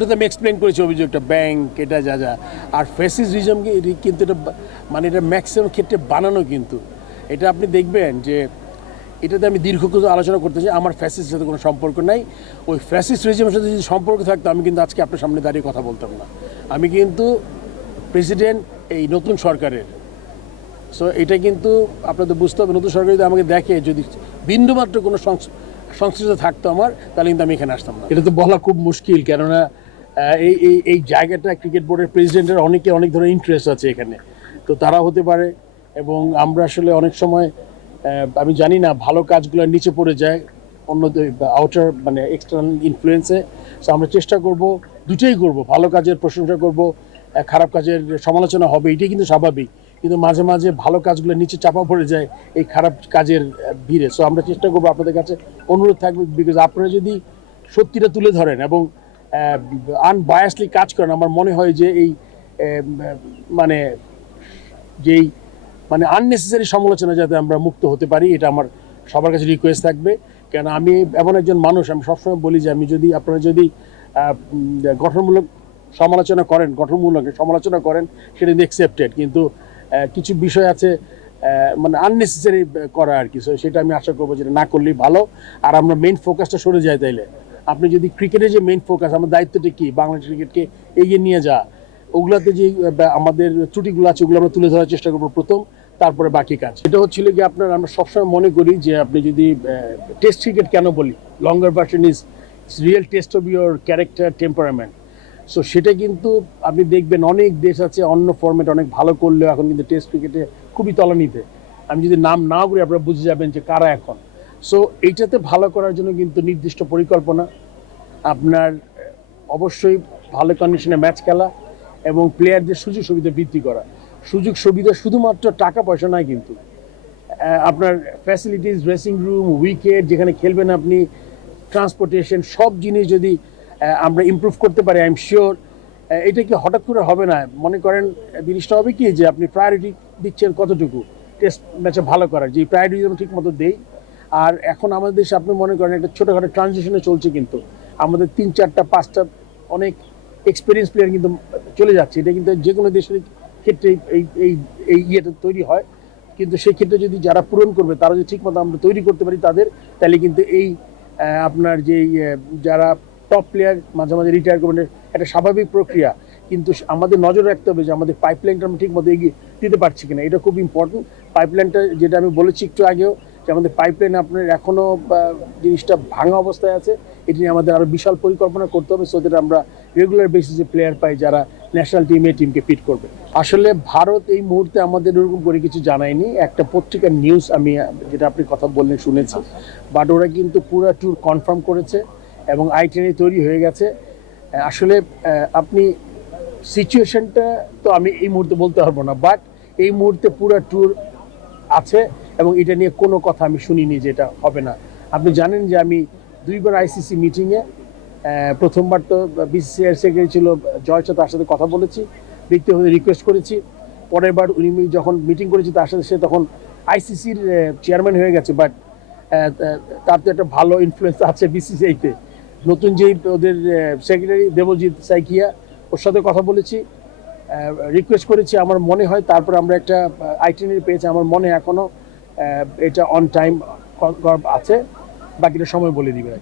ওটাতে আমি এক্সপ্লেন করেছি অভিযোগটা ব্যাংক এটা যা যা। আর ফেসিস রিজম কিন্তু এটা মানে এটা ম্যাক্সিমাম ক্ষেত্রে বানানো কিন্তু। এটা আপনি দেখবেন যে, এটাতে আমি দীর্ঘ কিছু আলোচনা করতে চাই, আমার ফ্যাসিস সাথে কোনো সম্পর্ক নাই। ওই ফ্যাসিস রিজমের সাথে যদি সম্পর্ক থাকতো, আমি কিন্তু আজকে আপনার সামনে দাঁড়িয়ে কথা বলতাম না। আমি কিন্তু প্রেসিডেন্ট এই নতুন সরকারের। সো এটা কিন্তু আপনাদের বুঝতে হবে, নতুন সরকার যদি আমাকে দেখে, যদি বিন্দুমাত্র কোনো সংশ্লিষ্ট থাকতো আমার, তাহলে কিন্তু আমি এখানে আসতাম না। এটা তো বলা খুব মুশকিল, কেননা এই এই এই জায়গাটা ক্রিকেট বোর্ডের প্রেসিডেন্টের অনেকে অনেক ধরনের ইন্টারেস্ট আছে এখানে। তো তারা হতে পারে এবং আমরা আসলে অনেক সময় আমি জানি না, ভালো কাজগুলো নিচে পড়ে যায়, অন্য আউটার মানে এক্সটার্নাল ইনফ্লুয়েন্সে সো আমরা চেষ্টা করব দুটোই করব, ভালো কাজের প্রশংসা করব খারাপ কাজের সমালোচনা হবে, এটাই কিন্তু স্বাভাবিক। কিন্তু মাঝে মাঝে ভালো কাজগুলো নিচে চাপা পড়ে যায়, এই খারাপ কাজের ভিড়ে। সো আমরা চেষ্টা করব আপনাদের কাছে অনুরোধ থাকবে বিকজ আপনারা যদি সত্যিটা তুলে ধরেন এবং আনবায়াসলি কাজ করেন। আমার মনে হয় যে এই মানে যেই মানে আননেসেসারি সমালোচনা যাতে আমরা মুক্ত হতে পারি, এটা আমার সবার কাছে রিকোয়েস্ট থাকবে। কেন আমি এমন একজন মানুষ, আমি সবসময় বলি যে আমি যদি, আপনারা যদি গঠনমূলক সমালোচনা করেন, গঠনমূলক সমালোচনা করেন, সেটা অ্যাকসেপ্টেড কিন্তু কিছু বিষয় আছে মানে আননেসেসারি করা আর কি। সেটা আমি আশা করব যেটা না করলেই ভালো। আর আমরা মেইন ফোকাসটা সরে যাই তাইলে। আপনি যদি ক্রিকেটের যে মেইন ফোকাস আমার দায়িত্বটা কি? বাংলাদেশ ক্রিকেটকে এগিয়ে নিয়ে যাওয়া ওগুলাতে যে আমাদের ত্রুটিগুলো আছে, ওগুলো আমরা তুলে ধরার চেষ্টা করব প্রথম, তারপরে বাকি কাজ। এটা হচ্ছিল কি আপনার, আমরা সবসময় মনে করি যে, আপনি যদি টেস্ট ক্রিকেট কেন বলি? Longer version is real test of your character temperament so সেটা কিন্তু আপনি দেখবেন অনেক দেশ আছে, অন্য ফর্মেট অনেক ভালো করলেও এখন কিন্তু টেস্ট ক্রিকেটে খুবই তলানিতে। আমি যদি নাম না করি, আপনারা বুঝে যাবেন যে কারা এখন। সো এইটাতে ভালো করার জন্য কিন্তু নির্দিষ্ট পরিকল্পনা। আপনার, অবশ্যই ভালো কন্ডিশনে ম্যাচ খেলা এবং প্লেয়ারদের সুযোগ সুবিধা বৃদ্ধি করা। সুযোগ সুবিধা শুধুমাত্র টাকা পয়সা নয় কিন্তু। আপনার ফ্যাসিলিটিস ড্রেসিং রুম উইকেট যেখানে খেলবেন আপনি ট্রান্সপোর্টেশন সব জিনিস যদি আমরা ইমপ্রুভ করতে পারি আই এম শিওর এটা কি হঠাৎ করে হবে না? মনে করেন, জিনিসটা হবে কি যে আপনি প্রায়োরিটি দিচ্ছেন কতটুকু? টেস্ট ম্যাচে ভালো করার। যে প্রায়োরিটি ঠিক মতো দেই আর এখন আমাদের দেশে আপনি মনে করেন একটা ছোটোখাটো ট্রানজিশনে চলছে কিন্তু। আমাদের তিন, চারটা, পাঁচটা অনেক এক্সপিরিয়েন্স প্লেয়ার কিন্তু চলে যাচ্ছে। এটা কিন্তু যে কোনো দেশের ক্ষেত্রে এই এই এই ইয়েটা তৈরি হয়। কিন্তু সেক্ষেত্রে যদি যারা পূরণ করবে, তারা যদি ঠিকমতো আমরা তৈরি করতে পারি তাদের, তাহলে কিন্তু এই আপনার যে যারা টপ প্লেয়ার মাঝে মাঝে রিটায়ার করবেন একটা স্বাভাবিক প্রক্রিয়া। কিন্তু আমাদের নজর রাখতে হবে যে আমাদের পাইপলাইনটা আমরা ঠিকমতো এগিয়ে দিতে পারছি কিনা। এটা খুব ইম্পর্টেন্ট পাইপলাইনটা যেটা আমি বলেছি একটু আগেও যে আমাদের পাইপলাইন আপনার এখনও জিনিসটা ভাঙা অবস্থায় আছে, এটি নিয়ে আমাদের আরও বিশাল পরিকল্পনা করতে হবে সো দ্যাট আমরা রেগুলার বেসিসে প্লেয়ার পাই যারা ন্যাশনাল টিমে টিমকে ফিট করবে। আসলে ভারত এই মুহূর্তে আমাদের ওরকম করে কিছু জানায়নি। একটা পত্রিকার নিউজ আমি, যেটা আপনি কথা বললেন, শুনেছি। বাট ওরা কিন্তু পুরো ট্যুর কনফার্ম করেছে এবং আইটেনারি তৈরি হয়ে গেছে। আসলে আপনি সিচুয়েশনটা তো আমি এই মুহূর্তে বলতে পারব না। বাট এই মুহূর্তে পুরো ট্যুর আছে। এবং এটা নিয়ে কোনো কথা আমি শুনিনি যে এটা হবে না। আপনি জানেন যে আমি দুইবার আইসিসি মিটিংয়ে প্রথমবার তো বিসিসিআই সেক্রেটারি ছিল জয়চা তার সাথে কথা বলেছি ব্যক্তিগত রিকোয়েস্ট করেছি। পরের বার উনি যখন মিটিং করেছি তার সাথে সে তখন আইসিসির চেয়ারম্যান হয়ে গেছে বাট তার তো একটা ভালো ইনফ্লুয়েন্স আছে বিসিসিআইতে নতুন যেই ওদের সেক্রেটারি দেবজিৎ সাইকিয়া ওর সাথে কথা বলেছি রিকোয়েস্ট করেছি। আমার মনে হয় তারপর আমরা একটা আইটেনারি পেয়েছি। আমার মনে এখনও আহ, এটা অন টাইম আছে বাকিটা সময় বলে দিবে।